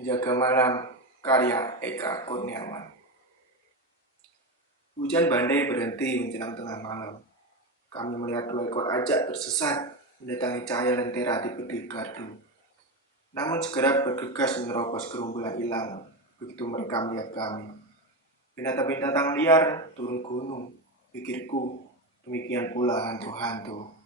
Penjaga Malam, karya Eka Kurniawan. Hujan badai berhenti menjelang tengah malam. Kami melihat 2 ekor ajak tersesat mendatangi cahaya lentera di pedih gardu. Namun segera bergegas menerobos gerombolan hilang begitu mereka melihat kami. Binatang-binatang liar turun gunung, pikirku, demikian pula hantu-hantu.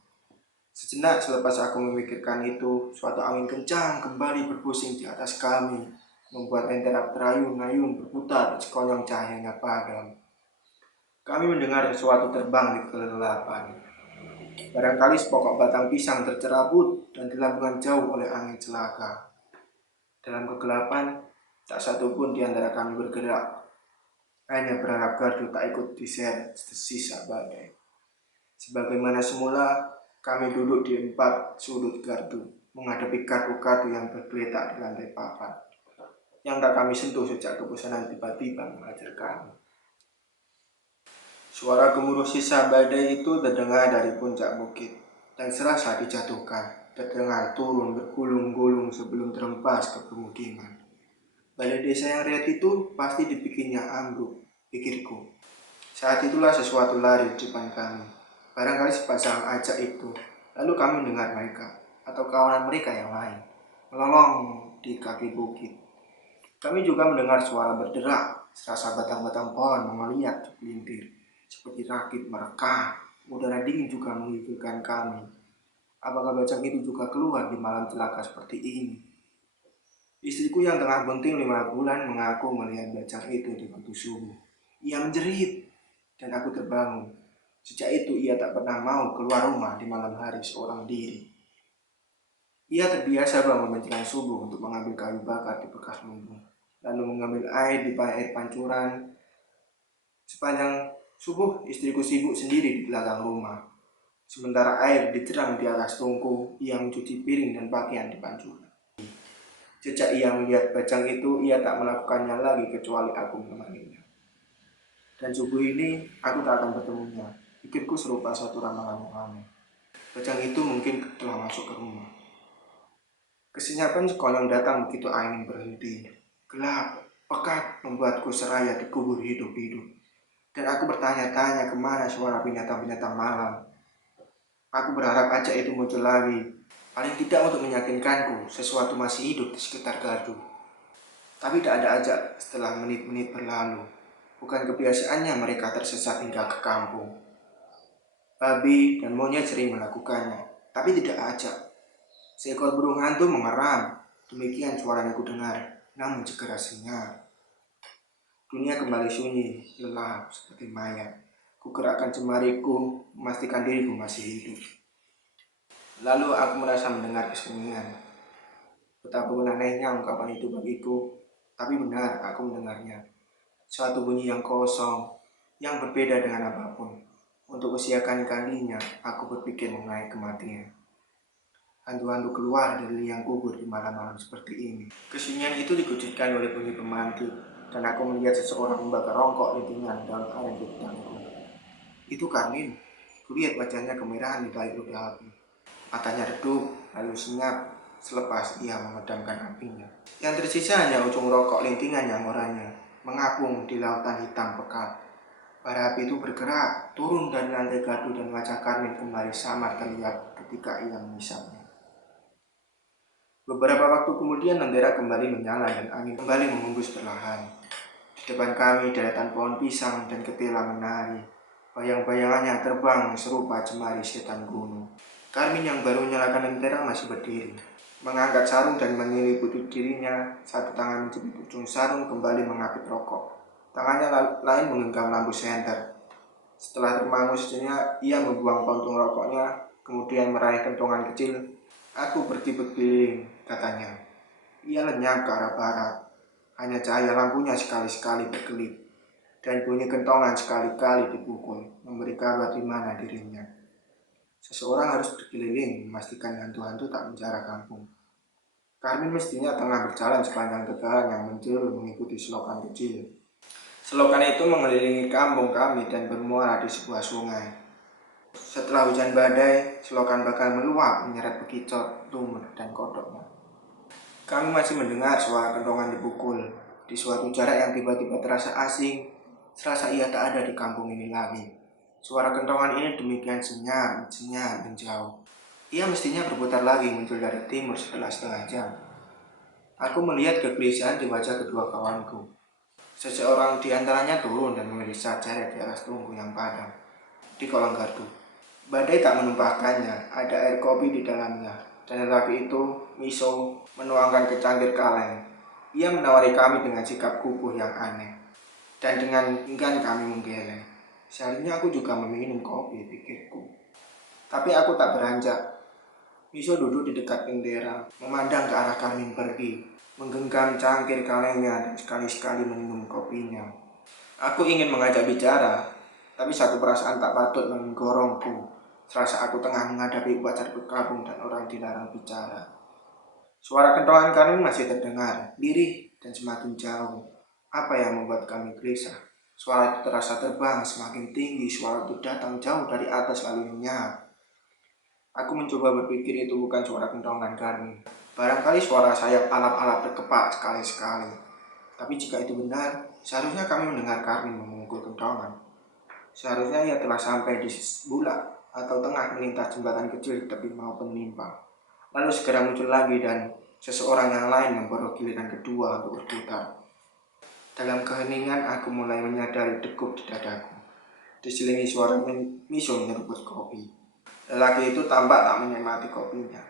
Sejenak selepas aku memikirkan itu, suatu angin kencang kembali berpusing di atas kami, membuat lentera terayun-ayun berputar sekonyong cahayanya padam. Kami mendengar sesuatu terbang di kegelapan. Barangkali sepokok batang pisang tercerabut dan dilambungkan jauh oleh angin celaka. Dalam kegelapan, tak satu pun di antara kami bergerak. Hanya berharap gardu tak ikut diseret sisa badai. Sebagaimana semula, kami duduk di 4 sudut gardu, menghadapi kartu-kartu yang bergeletak di lantai papan, yang tak kami sentuh sejak kebosanan tiba-tiba menghajar kami. Suara gemuruh sisa badai itu terdengar dari puncak bukit, dan serasa dijatuhkan, terdengar turun bergulung-gulung sebelum terempas ke pemukiman. Balai desa yang riat itu pasti dibikinnya ambruk, pikirku. Saat itulah sesuatu lari di depan kami. Barangkali sepasang ajak itu. Lalu kami mendengar mereka, atau kawanan mereka yang lain, melolong di kaki bukit. Kami juga mendengar suara berderak, serasa batang-batang pohon mengeliat pelintir, seperti rakit mereka. Udara dingin juga menghiburkan kami. Apakah bajak itu juga keluar di malam celaka seperti ini? Istriku yang tengah bunting 5 bulan mengaku melihat bajak itu di waktu subuh. Ia menjerit, dan aku terbangun. Sejak itu ia tak pernah mau keluar rumah di malam hari seorang diri. Ia terbiasa bangun menjelang subuh untuk mengambil kayu bakar di bekas lumbung, lalu mengambil air di air pancuran. Sepanjang subuh istriku sibuk sendiri di belakang rumah. Sementara air dicerang di atas tungku, ia mencuci piring dan pakaian di pancuran. Sejak ia melihat bajang itu, ia tak melakukannya lagi kecuali aku menemaninya. Dan subuh ini aku tak akan bertemunya. Pikirku serupa suatu ramalan yang aneh. Bajang itu mungkin telah masuk ke rumah. Kesenyapan sekonyong datang begitu angin berhenti. Gelap, pekat membuatku seraya dikubur hidup-hidup. Dan aku bertanya-tanya kemana suara binatang-binatang malam. Aku berharap ajak itu muncul lagi. Paling tidak untuk meyakinkanku sesuatu masih hidup di sekitar gardu. Tapi tak ada ajak setelah menit-menit berlalu. Bukan kebiasaannya mereka tersesat hingga ke kampung. Babi dan monyet sering melakukannya, tapi tidak ajak. Seekor burung hantu mengeram, demikian suaranya kudengar, namun segera senyap. Dunia kembali sunyi, gelap seperti mayat. Kugerakkan jemariku, memastikan diriku masih hidup. Lalu aku merasa mendengar kesunyian. Betapapun anehnya ungkapan itu bagiku, tapi benar aku mendengarnya. Suatu bunyi yang kosong, yang berbeda dengan apapun. Untuk kesekian kalinya, aku berpikir mengenai kematian. Hantu-hantu keluar dari liang kubur di malam-malam seperti ini. Kesunyian itu dikejutkan oleh bunyi pemantik, dan aku melihat seseorang membakar rongkok lintingan dalam air di depanku. Itu Karmin. Kulihat wajahnya kemerahan di balik ludah api. Matanya redup, lalu senyap selepas ia memadamkan apinya. Yang tersisa hanya ujung rokok lintingan yang oranye, mengapung di lautan hitam pekat. Bara api itu bergerak, turun dari lantai gardu dan wajah Karmin kembali samar terlihat ketika ia mengisapnya. Beberapa waktu kemudian lentera kembali menyala dan angin kembali menghembus perlahan. Di depan kami deretan pohon pisang dan ketela menari. Bayang-bayangannya terbang serupa jemari setan gunung. Karmin yang baru menyalakan lentera masih berdiri, mengangkat sarung dan menyeliputi dirinya. Satu tangan menjepit ujung sarung kembali mengapit rokok. Tangannya lain menggenggam lampu senter. Setelah termangu sejenak, ia membuang puntung rokoknya, kemudian meraih kentongan kecil. Aku pergi berkeliling, katanya. Ia lenyap ke arah barat. Hanya cahaya lampunya sekali-sekali berkelip, dan bunyi kentongan sekali-kali dipukul, memberi kabar di mana dirinya. Seseorang harus berkeliling, memastikan hantu-hantu tak menjara kampung. Karmin mestinya tengah berjalan sepanjang tegalan yang menjulur mengikuti selokan kecil. Selokan itu mengelilingi kampung kami dan bermuara di sebuah sungai. Setelah hujan badai, selokan bakal meluap menyeret bekicot, lumut, dan kodoknya. Kami masih mendengar suara kentongan dipukul di suatu jarak yang tiba-tiba terasa asing, serasa ia tak ada di kampung ini lagi. Suara kentongan ini demikian senyap, senyap, menjauh. Ia mestinya berputar lagi muncul dari timur setelah setengah jam. Aku melihat kegelisahan di wajah kedua kawanku. Seseorang di antaranya turun dan memeriksa ceret di atas tungku yang padam di kolong gardu. Badai tak menumpahkannya, ada air kopi di dalamnya, dan lelaki itu, Miso, menuangkan ke cangkir kaleng. Ia menawari kami dengan sikap kukuh yang aneh, dan dengan enggan kami menggeleng. Seharusnya aku juga meminum kopi, pikirku. Tapi aku tak beranjak. Miso duduk di dekat jendela, memandang ke arah kami pergi, menggenggam cangkir kalengnya dan sekali-sekali minum kopinya. Aku ingin mengajak bicara, tapi satu perasaan tak patut menggorongku. Serasa aku tengah menghadapi upacara berkabung dan orang dilarang bicara. Suara kentongan kami masih terdengar, lirih dan semakin jauh. Apa yang membuat kami gelisah? Suara itu terasa terbang semakin tinggi, suara itu datang jauh dari atas lalu nyenyak. Aku mencoba berpikir itu bukan suara kentongan kami. Barangkali suara sayap alap-alap berkepak sekali-sekali. Tapi jika itu benar, seharusnya kami mendengar Karmin memukul kentongan. Seharusnya ia telah sampai di Bulak atau tengah melintas jembatan kecil di tepi maupun menimpa. Lalu segera muncul lagi dan seseorang yang lain memborok giliran kedua untuk berputar. Dalam keheningan aku mulai menyadari degup di dadaku. Diselingi suara Miso menyeruput kopi. Lelaki itu tampak tak menikmati kopinya.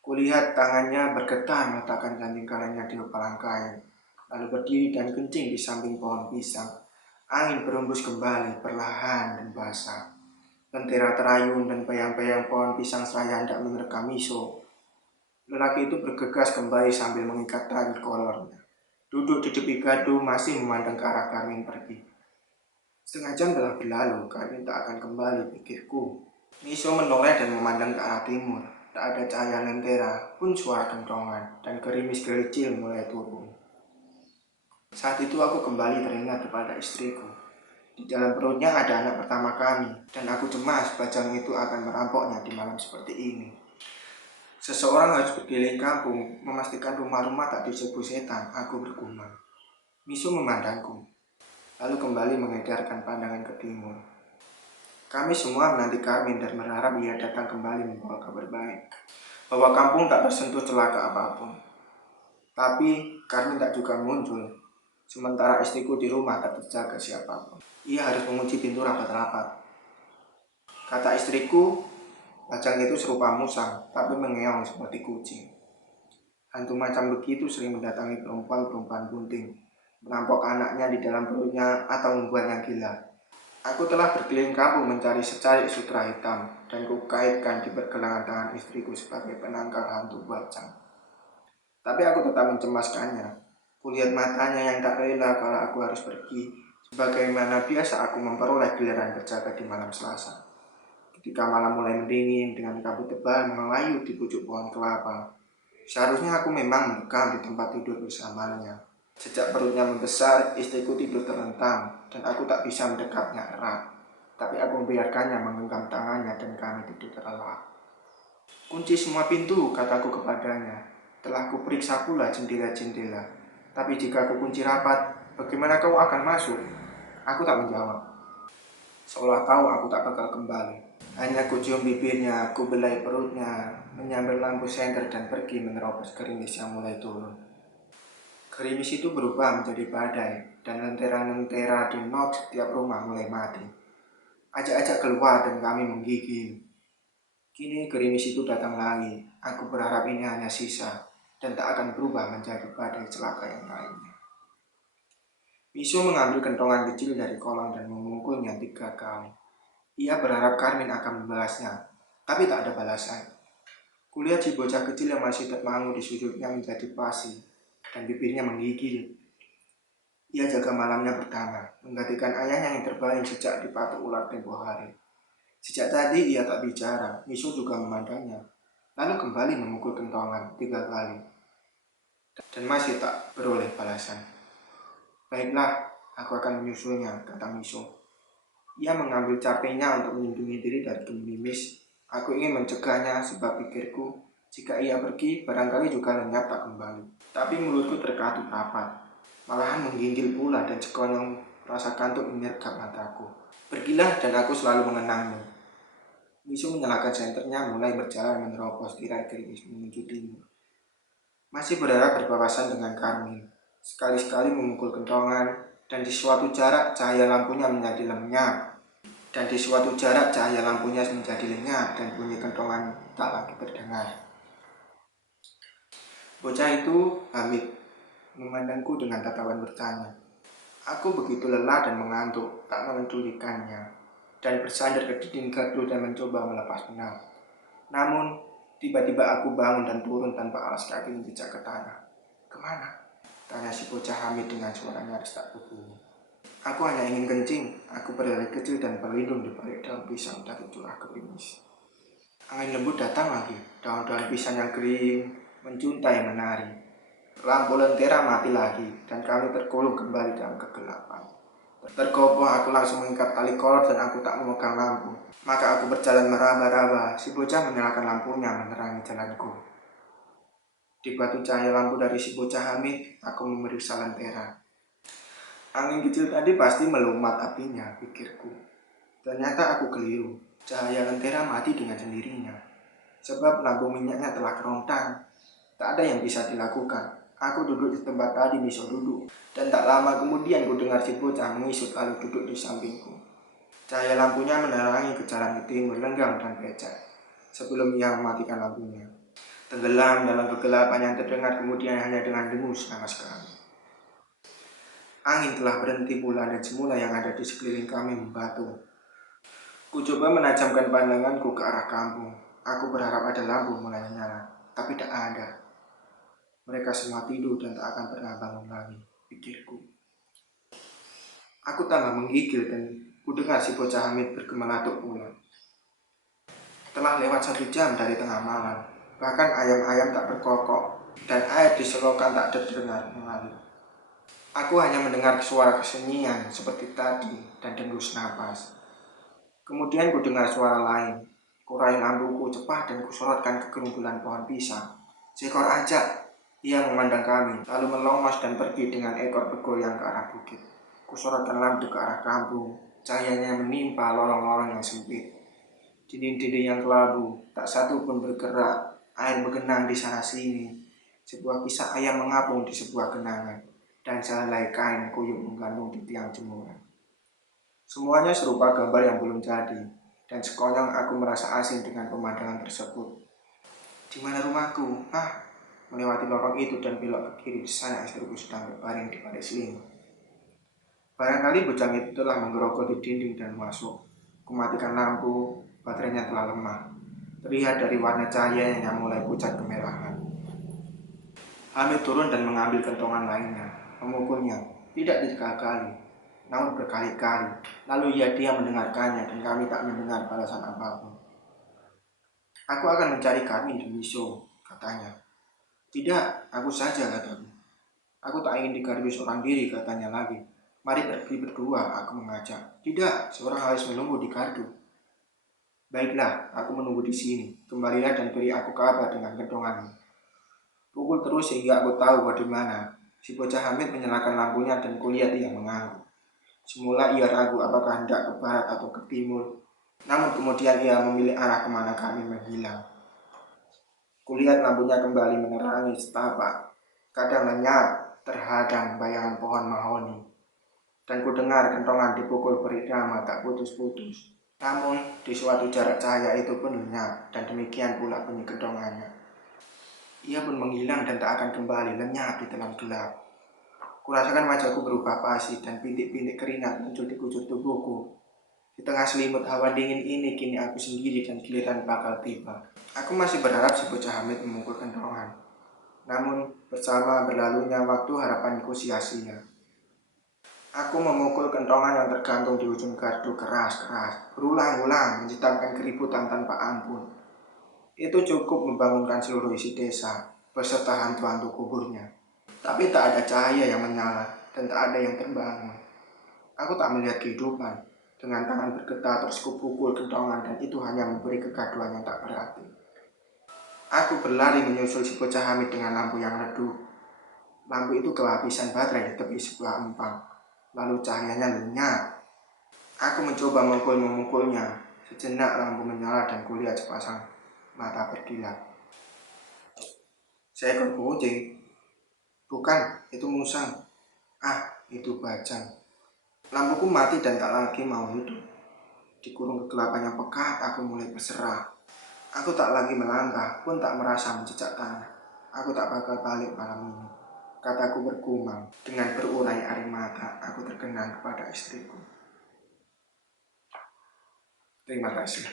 Kulihat tangannya bergetar meletakkan cangkir kalengnya di kepalang kain, lalu berdiri dan kencing di samping pohon pisang. Angin berembus kembali, perlahan dan basah. Lentera terayun dan bayang-bayang pohon pisang seraya hendak menerkam Miso. Lelaki itu bergegas kembali sambil mengikat tali kolornya. Duduk di tepi gardu masih memandang ke arah Karmin pergi. Setengah jam telah berlalu, Karmin tak akan kembali, pikirku. Miso menoleh dan memandang ke arah timur. Tak ada cahaya lentera, pun suara kentongan, dan gerimis kericil mulai turun. Saat itu aku kembali teringat kepada istriku. Di dalam perutnya ada anak pertama kami, dan aku cemas bajang itu akan merampoknya di malam seperti ini. Seseorang harus berkeliling kampung, memastikan rumah-rumah tak diserbu setan, aku bergumam. Miso memandangku, lalu kembali mengedarkan pandangan ke timur. Kami semua menanti Karmin dan berharap ia datang kembali membawa kabar baik, bahwa kampung tak tersentuh celaka apapun. Tapi Karmin tak juga muncul, sementara istriku di rumah tak terjaga siapapun. Ia harus mengunci pintu rapat-rapat. Kata istriku, bajang itu serupa musang, tapi mengeong seperti kucing. Hantu macam begitu sering mendatangi perempuan-perempuan bunting, merampok anaknya di dalam perutnya atau membuatnya gila. Aku telah berkeliling kampung mencari secari sutra hitam, dan kukaitkan di pergelangan tangan istriku sebagai penangkal hantu bajang. Tapi aku tetap mencemaskannya. Kulihat matanya yang tak rela kalau aku harus pergi, sebagaimana biasa aku memperoleh giliran berjaga di malam Selasa. Ketika malam mulai mendingin dengan kabut tebal melayu di pucuk pohon kelapa, seharusnya aku memang mendekam di tempat tidur bersamanya. Sejak perutnya membesar, istriku tidur terlentang dan aku tak bisa mendekapnya erat. Tapi aku membiarkannya menggenggam tangannya dan kami tidur terlelap. Kunci semua pintu, kataku kepadanya. Telah kuperiksa pula jendela-jendela. Tapi jika aku kunci rapat, bagaimana kau akan masuk? Aku tak menjawab. Seolah tahu aku tak bakal kembali. Hanya ku cium bibirnya, ku belai perutnya, menyambar lampu senter dan pergi menerobos gerimis yang mulai turun. Gerimis itu berubah menjadi badai, dan lentera-lentera di nok setiap rumah mulai mati. Ajak-ajak keluar dan kami menggigil. Kini gerimis itu datang lagi. Aku berharap ini hanya sisa, dan tak akan berubah menjadi badai celaka yang lainnya. Miso mengambil kentongan kecil dari kolam dan memukulnya 3 kali. Ia berharap Karmin akan membalasnya, tapi tak ada balasan. Kulihat si bocah kecil yang masih termangu di sudutnya menjadi pasi, dan bibirnya menggigil. Ia jaga malamnya pertama, menggantikan ayahnya yang terbaring sejak dipatuk ular tempo hari. Sejak tadi ia tak bicara, Miso juga memandangnya, lalu kembali memukul kentongan 3 kali, dan masih tak beroleh balasan. Baiklah, aku akan menyusulnya, kata Miso. Ia mengambil capeknya untuk melindungi diri dari gerimis. Aku ingin mencegahnya sebab pikirku, Jika ia pergi, barangkali juga lenyap tak kembali. Tapi mulutku terkatup rapat, malahan menggigil pula dan sekonyong rasa kantuk menyergap mataku. Pergilah dan aku selalu mengenangmu. Misu menyalakan senternya mulai berjalan menerobos tirai gerimis menuju timur. Masih berharap berpapasan dengan Karmin. Sekali-sekali memukul kentongan dan di suatu jarak cahaya lampunya menjadi lenyap. Dan bunyi kentongan tak lagi terdengar. Bocah itu, Hamid, memandangku dengan tatapan bertanya. Aku begitu lelah dan mengantuk, tak memedulikannya, dan bersandar ke dinding gardu dan mencoba melepas benang. Namun, tiba-tiba aku bangun dan turun tanpa alas kaki menjejak ke tanah. Kemana? Tanya si bocah Hamid dengan suara nyaris tak berbunyi. Aku hanya ingin kencing. Aku berlari kecil dan berlindung di balik daun pisang dari curah gerimis. Angin lembut datang lagi. Daun-daun pisang yang kering menjuntai menari. Lampu lentera mati lagi dan kami tergolong kembali dalam kegelapan. Tergopoh aku langsung mengikat tali kolor dan aku tak memegang lampu. Maka aku berjalan meraba-raba. Si bocah menyalakan lampunya menerangi jalanku. Di batu cahaya lampu dari si bocah Hamid, aku memeriksa lentera. Angin kecil tadi pasti melumat apinya, pikirku. Ternyata aku keliru. Cahaya lentera mati dengan sendirinya. Sebab lampu minyaknya telah kerontang. Tak ada yang bisa dilakukan. Aku duduk di tempat tadi Miso duduk. Dan tak lama kemudian ku dengar si bocah mengisut lalu duduk di sampingku. Cahaya lampunya menerangi ke jalan ke timur lenggang dan becek. Sebelum ia mematikan lampunya. Tenggelam dalam kegelapan yang terdengar kemudian hanya dengan dengus napas kami. Angin telah berhenti pula dan semula yang ada di sekeliling kami membatu. Ku coba menajamkan pandanganku ke arah kampung. Aku berharap ada lampu mulai menyala, tapi tak ada. Mereka semua tidur dan tak akan pernah bangun lagi, pikirku. Aku tambah menggigil dan ku dengar si bocah Hamid bergemelatuk pula. Telah lewat 1 jam dari tengah malam, bahkan ayam-ayam tak berkokok dan air di selokan tak terdengar mengalir. Aku hanya mendengar suara kesunyian seperti tadi dan dengus napas. Kemudian ku dengar suara lain. Ku raih lampuku cepat dan kusorotkan ke gerumbulan pohon pisang. Seekor ajak. Ia memandang kami, lalu melongos dan pergi dengan ekor bergoyang ke arah bukit. Kusorotkan lampu ke arah kampung. Cahayanya menimpa lorong-lorong yang sempit. Dinding-dinding yang kelabu, tak satu pun bergerak. Air menggenang di sana sini. Sebuah kisah ayam mengapung di sebuah genangan. Dan sehelai kain kuyup menggantung di tiang jemuran. Semuanya serupa gambar yang belum jadi, dan sekonyong aku merasa asing dengan pemandangan tersebut. Di mana rumahku? Melewati lorong itu dan belok ke kiri, di sana istriku sedang berbaring di balik selimut. Barangkali bocah itu telah menggerogoti dinding dan masuk. Kumatikan lampu, baterainya telah lemah. Terlihat dari warna cahaya yang mulai pucat kemerahan. Hamid turun dan mengambil kentongan lainnya, memukulnya, tidak 3 kali, namun berkali-kali. Lalu dia mendengarkannya dan kami tak mendengar balasan apapun. Aku akan mencari Karmin dan Miso, katanya. Tidak, aku saja, kataku. Aku tak ingin digarui seorang diri, katanya lagi. Mari pergi berdua, aku mengajak. Tidak, seorang harus menunggu di gardu. Baiklah, aku menunggu di sini. Kembalilah dan beri aku kabar dengan kentonganmu. Pukul terus sehingga aku tahu bagaimana. Si bocah Hamid menyalakan lampunya dan kulihat ia mengangguk. Semula ia ragu apakah hendak ke barat atau ke timur. Namun kemudian ia memilih arah kemana kami menghilang. Kulihat lampunya kembali menerangi setapak. Kadang lenyap terhadang bayangan pohon mahoni. Dan ku dengar kentongan dipukul berirama tak putus-putus. Namun di suatu jarak cahaya itu pun lenyap dan demikian pula bunyi kentongannya. Ia pun menghilang dan tak akan kembali, lenyap di dalam gelap. Kurasakan wajahku berubah pasi dan bintik-bintik keringat muncul di kujur tubuhku. Di tengah selimut hawa dingin ini kini aku sendiri dan giliran bakal tiba. Aku masih berharap si bocah Hamid memukul kentongan. Namun bersama berlalunya waktu harapanku sia-sia. Aku memukul kentongan yang tergantung di ujung gardu keras-keras, berulang-ulang menciptakan keributan tanpa ampun. Itu cukup membangunkan seluruh isi desa beserta hantu-hantu kuburnya. Tapi tak ada cahaya yang menyala dan tak ada yang terbangun. Aku tak melihat kehidupan. Dengan tangan bergetar terus kupukul kentongan dan itu hanya memberi kegaduhan yang tak berarti. Aku berlari menyusul si bocah Hamid dengan lampu yang redup. Lampu itu kehabisan baterai di tepi sebuah empang, lalu cahayanya lenyap. Aku mencoba memukulnya. Sejenak lampu menyala dan kulihat sepasang mata berkilat. Seekor kucing. Bukan, itu musang. Ah, itu bajang. Lampuku mati dan tak lagi mau hidup. Dikurung kegelapan yang pekat, aku mulai berserah. Aku tak lagi melangkah, pun tak merasa menjejak tanah. Aku tak bakal balik malam ini. Kataku bergumam. Dengan berurai air mata, aku terkenang kepada istriku. Terima kasih.